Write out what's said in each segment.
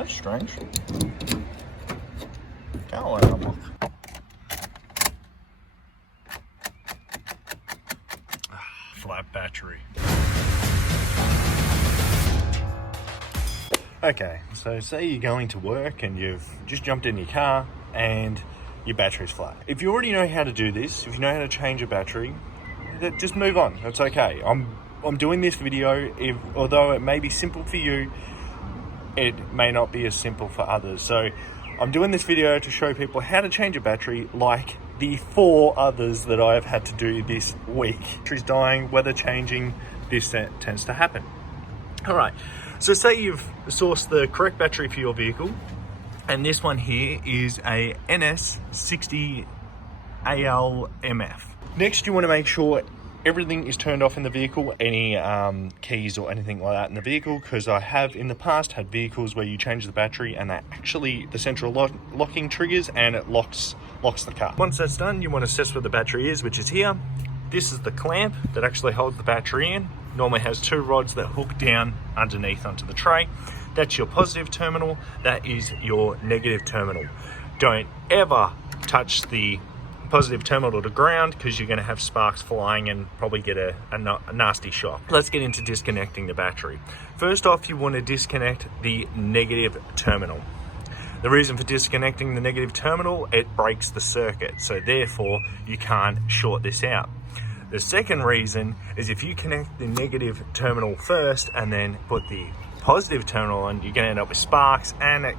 That's strange. Can't let it unlock. Flat battery. Okay, so say you're going to work and you've just jumped in your car and your battery's flat. If you already know how to do this, if you know how to change a battery, just move on. That's okay. I'm doing this video, although it may be simple for you, it may not be as simple for others. So I'm doing this video to show people how to change a battery like the 4 others that I have had to do this week. Battery's dying, weather changing, this tends to happen. All right, so say you've sourced the correct battery for your vehicle, and this one here is a NS60 ALMF. Next, you want to make sure everything is turned off in the vehicle, any keys or anything like that in the vehicle, because I have in the past had vehicles where you change the battery and that actually the central locking triggers and it locks the car. Once that's done, you want to assess where the battery is, which is here. This is the clamp that actually holds the battery in. Normally has 2 rods that hook down underneath onto the tray. That's your positive terminal, that is your negative terminal. Don't ever touch the positive terminal to ground because you're going to have sparks flying and probably get a nasty shock. Let's get into disconnecting the battery. First off, you want to disconnect the negative terminal. The reason for disconnecting the negative terminal, it breaks the circuit, so therefore you can't short this out. The second reason is if you connect the negative terminal first and then put the positive terminal on, you're going to end up with sparks and it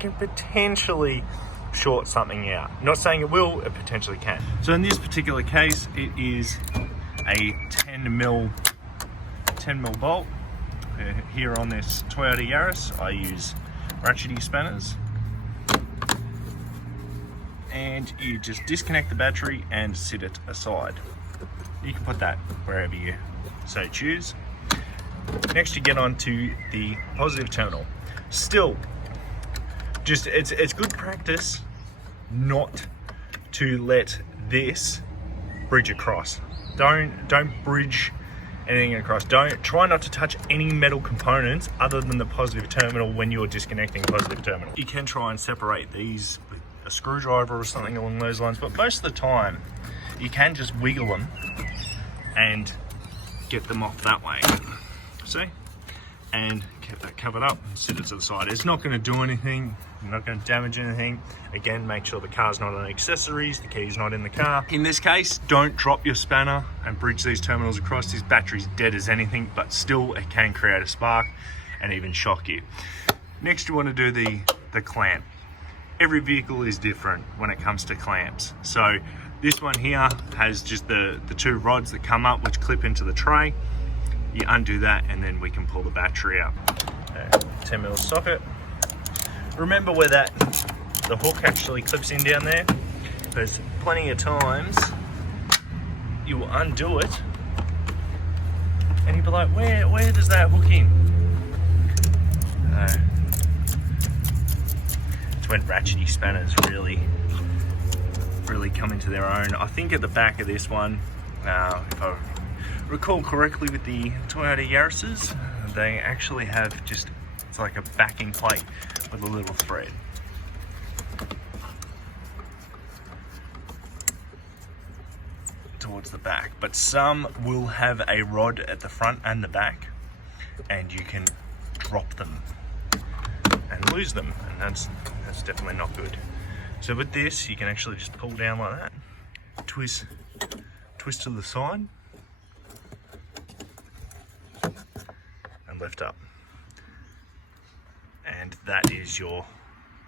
can potentially short something out. Not saying it will, it potentially can. So in this particular case, it is a 10 mil bolt. Here on this Toyota Yaris, I use ratchety spanners. And you just disconnect the battery and sit it aside. You can put that wherever you so choose. Next, you get onto the positive terminal. Still, just it's good practice not to let this bridge across. Don't bridge anything across. Try not to touch any metal components other than the positive terminal when you're disconnecting positive terminal. You can try and separate these with a screwdriver or something along those lines, but most of the time you can just wiggle them and get them off that way. See? And get that covered up and sit it to the side. It's not going to do anything, not going to damage anything. Again, make sure the car's not on accessories, the key's not in the car. In this case, don't drop your spanner and bridge these terminals across. This battery's dead as anything, but still it can create a spark and even shock you. Next, you want to do the clamp. Every vehicle is different when it comes to clamps. So this one here has just the 2 rods that come up which clip into the tray. You undo that and then we can pull the battery out. 10 mil socket. Remember where the hook actually clips in down there, because plenty of times you will undo it and you'll be like, where does that hook in? It's when ratchety spanners really come into their own. I think at the back of this one, if I recall correctly with the Toyota Yarises, they actually have it's like a backing plate with a little thread. Towards the back, but some will have a rod at the front and the back, and you can drop them and lose them, and that's definitely not good. So with this, you can actually just pull down like that, twist to the side, and lift up. And that is your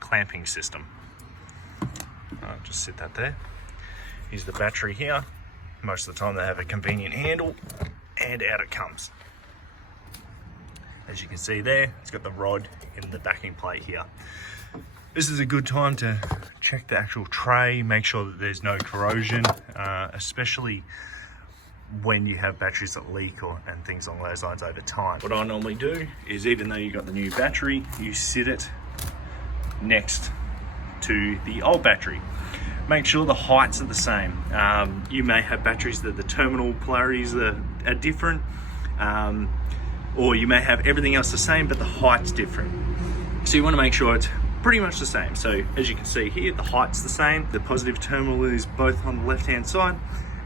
clamping system. I'll just sit that there. Here's the battery here. Most of the time they have a convenient handle, and out it comes. As you can see there, it's got the rod in the backing plate here. This is a good time to check the actual tray, make sure that there's no corrosion, especially when you have batteries that leak and things along those lines over time. What I normally do is, even though you've got the new battery, you sit it next to the old battery. Make sure the heights are the same. You may have batteries that the terminal polarities are different, or you may have everything else the same but the height's different. So you want to make sure it's pretty much the same. So as you can see here, the height's the same. The positive terminal is both on the left-hand side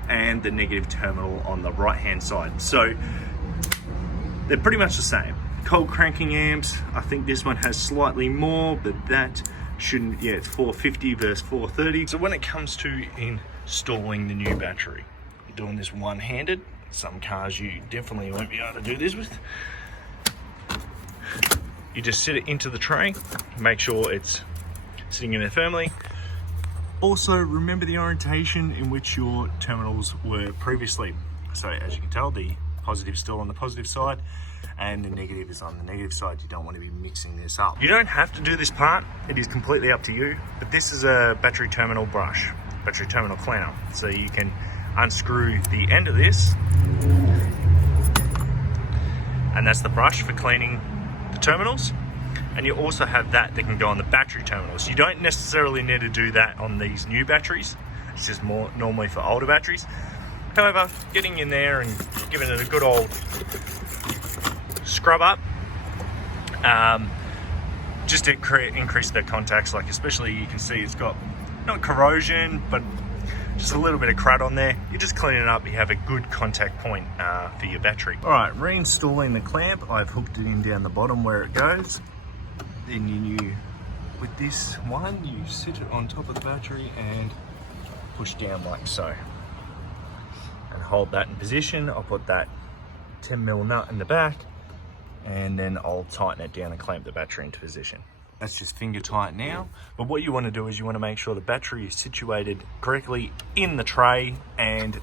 and the negative terminal on the right-hand side. So they're pretty much the same. Cold cranking amps, I think this one has slightly more, but that shouldn't, yeah, it's 450 versus 430. So when it comes to installing the new battery, you're doing this one-handed. Some cars you definitely won't be able to do this with. You just sit it into the tray, make sure it's sitting in there firmly. Also, remember the orientation in which your terminals were previously. So as you can tell, the positive is still on the positive side and the negative is on the negative side. You don't want to be mixing this up. You don't have to do this part, it is completely up to you, but this is a battery terminal brush, battery terminal cleaner. So you can unscrew the end of this, and that's the brush for cleaning the terminals. And you also have that can go on the battery terminals. You don't necessarily need to do that on these new batteries. It's just more normally for older batteries. However, getting in there and giving it a good old scrub up, just to increase the contacts. Like especially you can see it's got not corrosion, but just a little bit of crud on there. You just clean it up, you have a good contact point for your battery. All right, reinstalling the clamp. I've hooked it in down the bottom where it goes. Then with this one, you sit it on top of the battery and push down like so. And hold that in position. I'll put that 10mm nut in the back, and then I'll tighten it down and clamp the battery into position. That's just finger tight now. But what you want to do is you want to make sure the battery is situated correctly in the tray and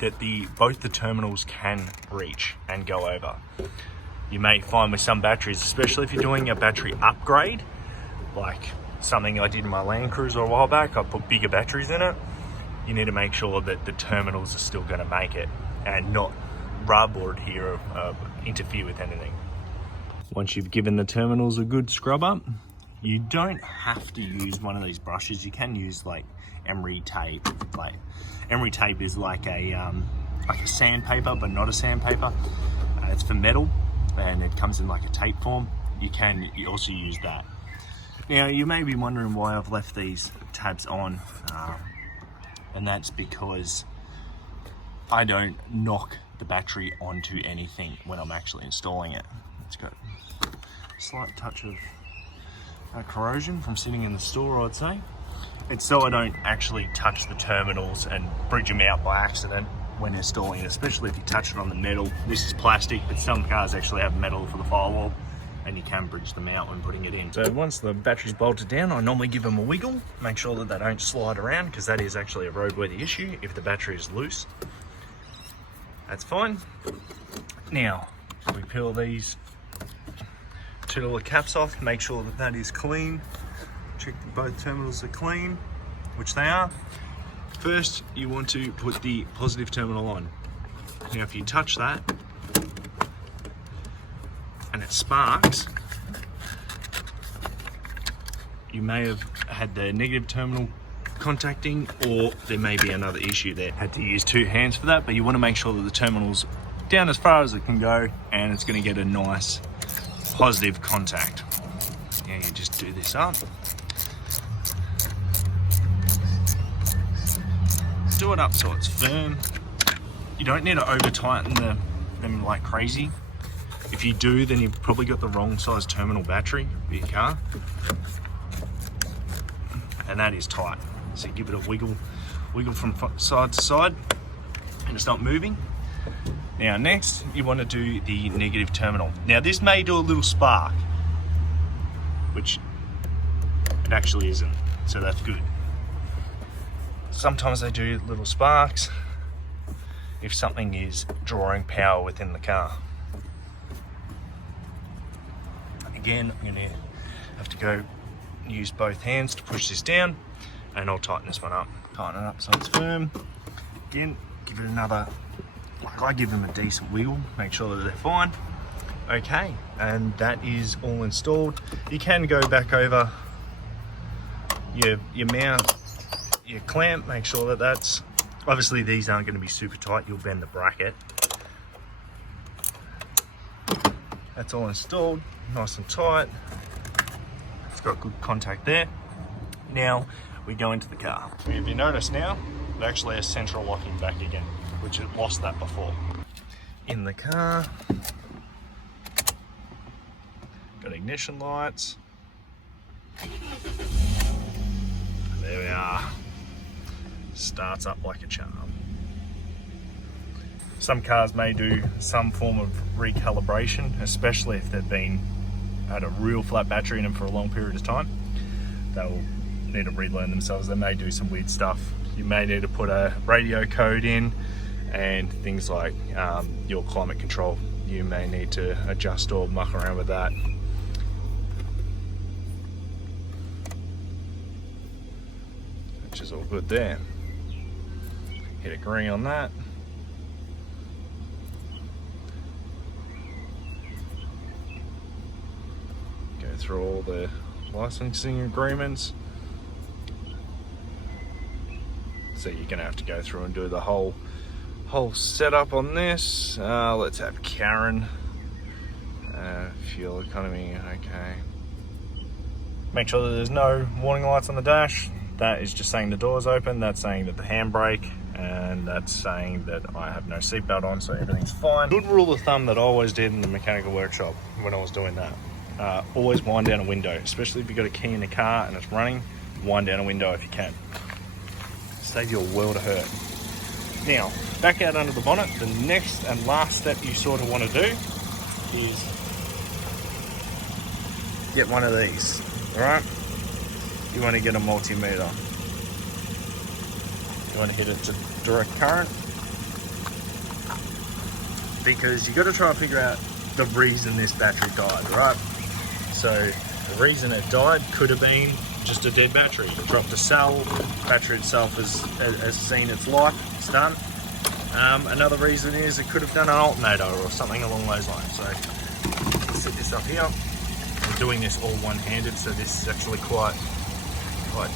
that both the terminals can reach and go over. You may find with some batteries, especially if you're doing a battery upgrade, like something I did in my Land Cruiser a while back, I put bigger batteries in it. You need to make sure that the terminals are still going to make it and not rub or adhere or interfere with anything. Once you've given the terminals a good scrub up, you don't have to use one of these brushes. You can use like emery tape. Like emery tape is like a sandpaper, but not a sandpaper. It's for metal and it comes in like a tape form. You can also use that. Now you may be wondering why I've left these tabs on, and that's because I don't knock the battery onto anything when I'm actually installing it. It's got a slight touch of corrosion from sitting in the store, I'd say. It's so I don't actually touch the terminals and bridge them out by accident when installing it, especially if you touch it on the metal. This is plastic, but some cars actually have metal for the firewall, and you can bridge them out when putting it in. So once the battery's bolted down, I normally give them a wiggle, make sure that they don't slide around, because that is actually a roadworthy issue if the battery is loose. That's fine. Now, we peel these two little caps off, make sure that that is clean. Check that both terminals are clean, which they are. First, you want to put the positive terminal on. Now, if you touch that and it sparks, you may have had the negative terminal contacting, or there may be another issue there. Had to use two hands for that, but you want to make sure that the terminal's down as far as it can go and it's going to get a nice positive contact. Now you just do this up. Do it up so it's firm. You don't need to over tighten them like crazy. If you do, then you've probably got the wrong size terminal battery for your car. And that is tight. So give it a wiggle from side to side and it's not moving. Now next, you want to do the negative terminal. Now this may do a little spark, which it actually isn't, so that's good. Sometimes they do little sparks if something is drawing power within the car. Again, I'm going to have to go use both hands to push this down, and I'll tighten this one up. Tighten it up so it's firm. Again, give it another, like I give them a decent wiggle, make sure that they're fine. Okay, and that is all installed. You can go back over your mount, your clamp, make sure that that's, obviously these aren't going to be super tight, you'll bend the bracket. That's all installed, nice and tight. It's got good contact there. Now we go into the car. If you notice now, it actually has central locking back again, which it lost that before. In the car, got ignition lights. There we are. Starts up like a charm. Some cars may do some form of recalibration, especially if they've been had a real flat battery in them for a long period of time. They'll need to relearn themselves. They may do some weird stuff. You may need to put a radio code in, and things like your climate control. You may need to adjust or muck around with that. Which is all good there. Hit agree on that. Go through all the licensing agreements. So you're gonna have to go through and do the whole setup on this. Let's have Karen. Fuel economy, okay. Make sure that there's no warning lights on the dash. That is just saying the door's open. That's saying that the handbrake, and that's saying that I have no seatbelt on, so everything's fine. Good rule of thumb that I always did in the mechanical workshop when I was doing that. Always wind down a window, especially if you've got a key in the car and it's running. Wind down a window if you can. Save you a world of hurt. Now, back out under the bonnet, the next and last step you sort of want to do is get one of these, all right? You want to get a multimeter. You want to hit it to direct current, because you got to try and figure out the reason this battery died, right? So the reason it died could have been just a dead battery. It dropped a cell, battery itself has seen its life, it's done. Another reason is it could have done an alternator or something along those lines. So set this up here. I'm doing this all one-handed, so this is actually quite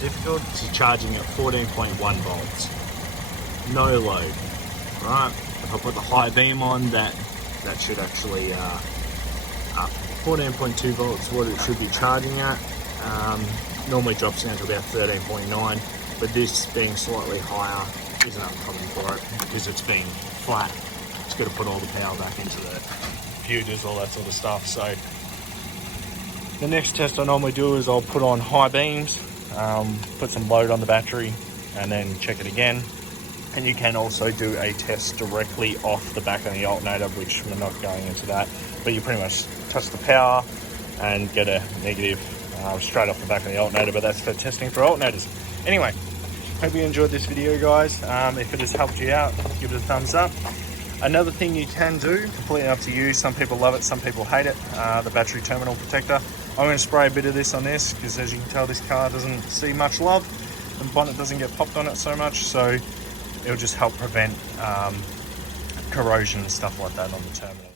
difficult. This is charging at 14.1 volts. No load, right? If I put the high beam on, that should actually 14.2 volts, what it should be charging at. Normally drops down to about 13.9, but this being slightly higher isn't uncommon for it because it's being flat. It's got to put all the power back into the computers, all that sort of stuff. So the next test I normally do is I'll put on high beams, put some load on the battery, and then check it again. And you can also do a test directly off the back of the alternator, which we're not going into that, but you pretty much touch the power and get a negative straight off the back of the alternator, but that's for testing for alternators. Anyway, hope you enjoyed this video, guys. If it has helped you out, give it a thumbs up. Another thing you can do, completely up to you, some people love it, some people hate it, the battery terminal protector. I'm going to spray a bit of this on this because, as you can tell, this car doesn't see much love, and the bonnet doesn't get popped on it so much, so it'll just help prevent corrosion and stuff like that on the terminal.